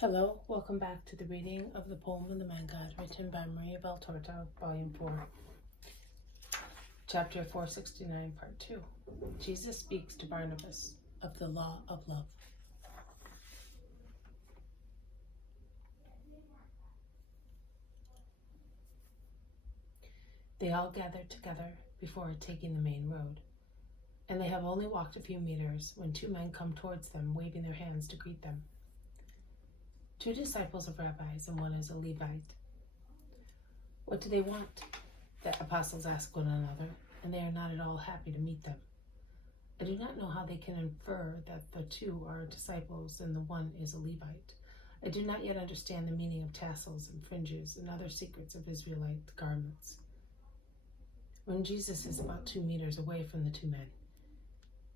Hello, welcome back to the reading of the poem of the Man God, written by Maria Beltorta, Volume 4, Chapter 469, Part 2. Jesus speaks to Barnabas of the law of love. They all gathered together before taking the main road, and they have only walked a few meters when two men come towards them, waving their hands to greet them. Two disciples of rabbis, and one is a Levite. What do they want? The apostles ask one another, and they are not at all happy to meet them. I do not know how they can infer that the two are disciples and the one is a Levite. I do not yet understand the meaning of tassels and fringes and other secrets of Israelite garments. When Jesus is about 2 meters away from the two men,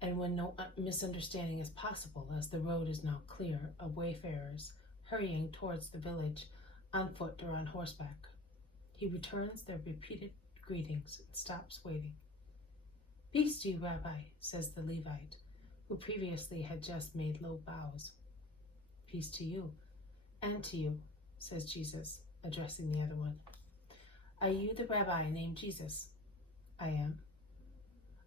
and when no misunderstanding is possible, as the road is now clear of wayfarers hurrying towards the village on foot or on horseback, he returns their repeated greetings and stops waiting. "Peace to you, Rabbi," says the Levite, who previously had just made low bows. "Peace to you, and to you," says Jesus, addressing the other one. "Are you the rabbi named Jesus?" "I am."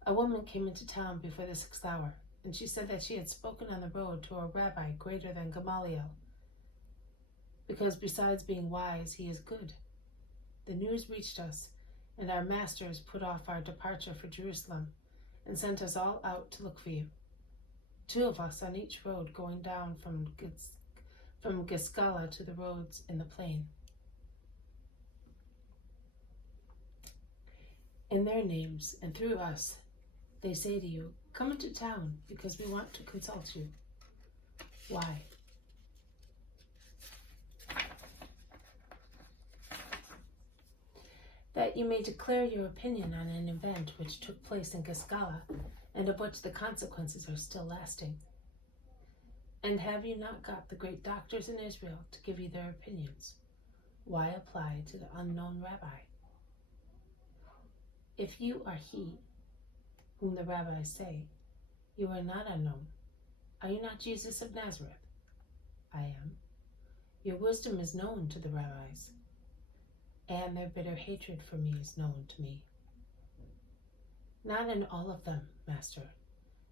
"A woman came into town before the 6th hour, and she said that she had spoken on the road to a rabbi greater than Gamaliel, because besides being wise, he is good. The news reached us, and our masters put off our departure for Jerusalem and sent us all out to look for you. 2 of us on each road going down from Giscala to the roads in the plain. In their names and through us, they say to you, 'Come into town, because we want to consult you.' Why?" "That you may declare your opinion on an event which took place in Giscala, and of which the consequences are still lasting. And have you not got the great doctors in Israel to give you their opinions? Why apply to the unknown rabbi? If you are he whom the rabbis say, you are not unknown. Are you not Jesus of Nazareth?" "I am." "Your wisdom is known to the rabbis, and their bitter hatred for me is known to me." "Not in all of them, Master.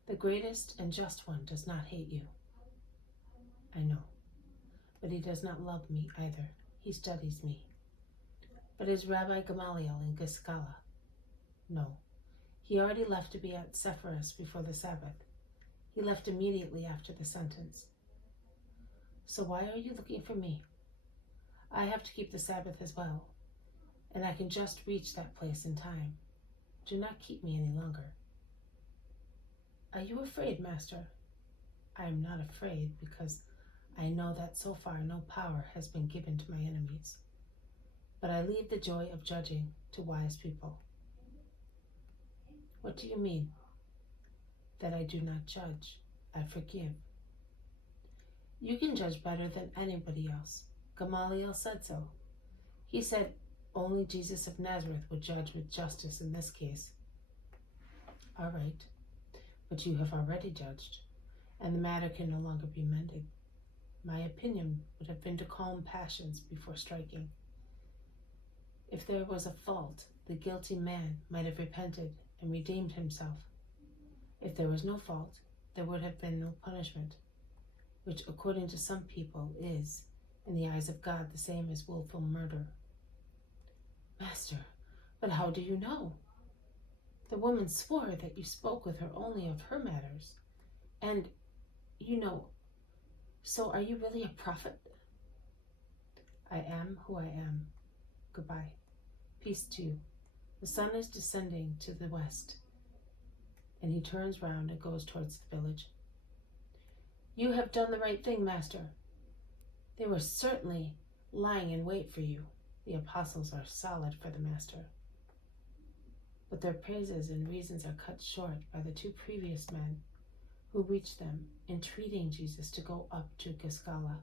The greatest and just one does not hate you." "I know, but he does not love me either. He studies me." "But is Rabbi Gamaliel in Giscala?" "No. He already left to be at Sepphoris before the Sabbath. He left immediately after the sentence." "So why are you looking for me? I have to keep the Sabbath as well, and I can just reach that place in time. Do not keep me any longer." "Are you afraid, Master?" "I am not afraid, because I know that so far no power has been given to my enemies. But I leave the joy of judging to wise people." "What do you mean?" "That I do not judge. I forgive." "You can judge better than anybody else. Gamaliel said so. He said only Jesus of Nazareth would judge with justice in this case." "All right, but you have already judged, and the matter can no longer be mended. My opinion would have been to calm passions before striking. If there was a fault, the guilty man might have repented and redeemed himself. If there was no fault, there would have been no punishment, which according to some people is, in the eyes of God, the same as willful murder." "Master, but how do you know? The woman swore that you spoke with her only of her matters, and you know. So are you really a prophet?" "I am who I am. Goodbye. Peace to you. The sun is descending to the west." And he turns round and goes towards the village. "You have done the right thing, Master. They were certainly lying in wait for you. The apostles are solid for the Master." But their praises and reasons are cut short by the 2 previous men who reached them, entreating Jesus to go up to Giscala.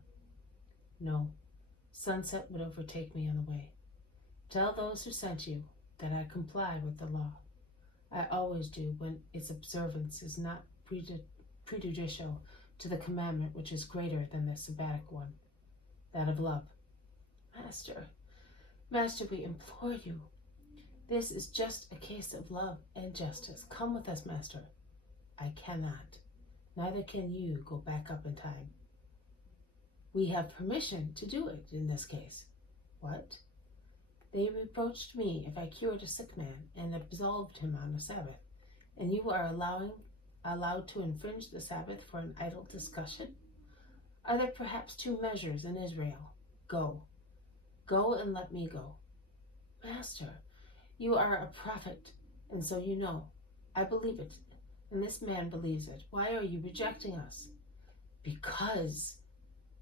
"No, sunset would overtake me on the way. Tell those who sent you that I comply with the law. I always do when its observance is not prejudicial to the commandment which is greater than the Sabbatic one. that of love. Master, Master, we implore you. This is just a case of love and justice. Come with us, Master. I cannot. Neither can you go back up in time. We have permission to do it in this case. What? They reproached me if I cured a sick man and absolved him on a Sabbath, and you are allowed to infringe the Sabbath for an idle discussion? Are there perhaps two measures in Israel? Go. Go and let me go. Master, you are a prophet, and so you know. I believe it, and this man believes it. Why are you rejecting us? Because.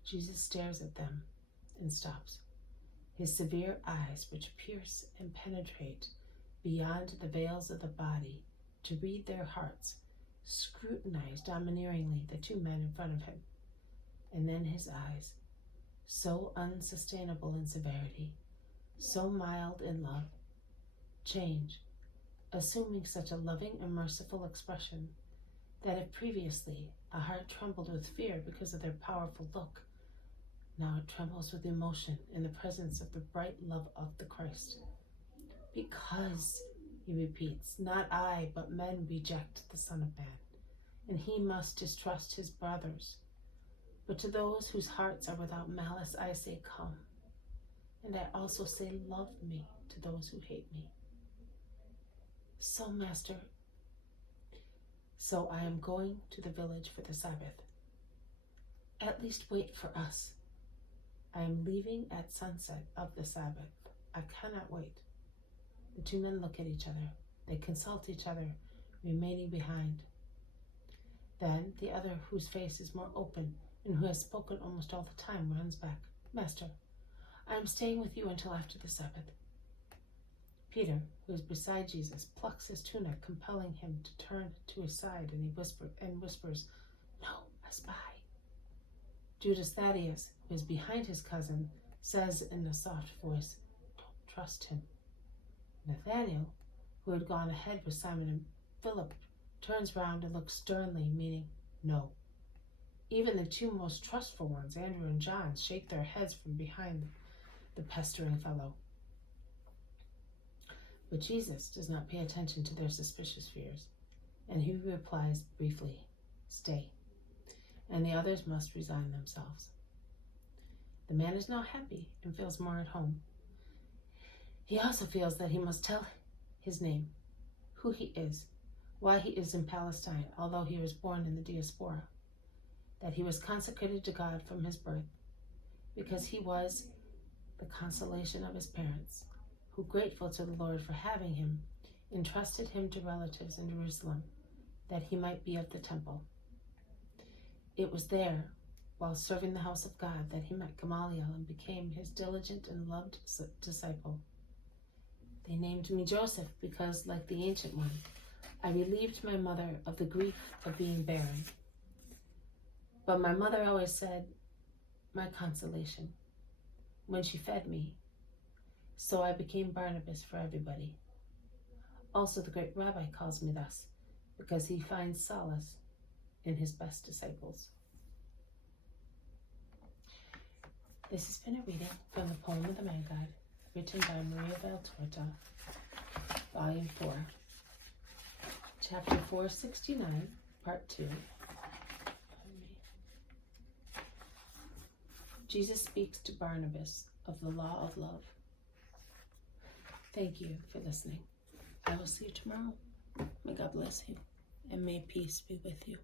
Jesus stares at them and stops. His severe eyes, which pierce and penetrate beyond the veils of the body to read their hearts, scrutinize domineeringly the two men in front of him. And then his eyes, so unsustainable in severity, so mild in love, change, assuming such a loving and merciful expression that if previously a heart trembled with fear because of their powerful look, now it trembles with emotion in the presence of the bright love of the Christ. Because, he repeats, not I, but men reject the Son of Man, and he must distrust his brothers. But to those whose hearts are without malice, I say, come. And I also say, love me to those who hate me. So, Master, so I am going to the village for the Sabbath. At least wait for us. I am leaving at sunset of the Sabbath. I cannot wait. The two men look at each other. They consult each other, remaining behind. Then the other, whose face is more open and who has spoken almost all the time, runs back. Master, I am staying with you until after the Sabbath. Peter, who is beside Jesus, plucks his tunic, compelling him to turn to his side, and he whispers, No, a spy. Judas Thaddeus, who is behind his cousin, says in a soft voice, Don't trust him. Nathanael, who had gone ahead with Simon and Philip, turns round and looks sternly, meaning no. Even the two most trustful ones, Andrew and John, shake their heads from behind the pestering fellow. But Jesus does not pay attention to their suspicious fears, and he replies briefly, Stay. And the others must resign themselves. The man is now happy and feels more at home. He also feels that he must tell his name, who he is, why he is in Palestine, although he was born in the diaspora, that he was consecrated to God from his birth, because he was the consolation of his parents, who, grateful to the Lord for having him, entrusted him to relatives in Jerusalem, that he might be of the temple. It was there, while serving the house of God, that he met Gamaliel and became his diligent and loved disciple. They named me Joseph because, like the Ancient One, I relieved my mother of the grief of being barren. But my mother always said, my consolation, when she fed me. So I became Barnabas for everybody. Also, the great rabbi calls me thus, because he finds solace in his best disciples. This has been a reading from the Poem of the Man God, written by Maria Valtorta, Volume 4, Chapter 469, Part 2. Jesus speaks to Barnabas of the law of love. Thank you for listening. I will see you tomorrow. May God bless you, and may peace be with you.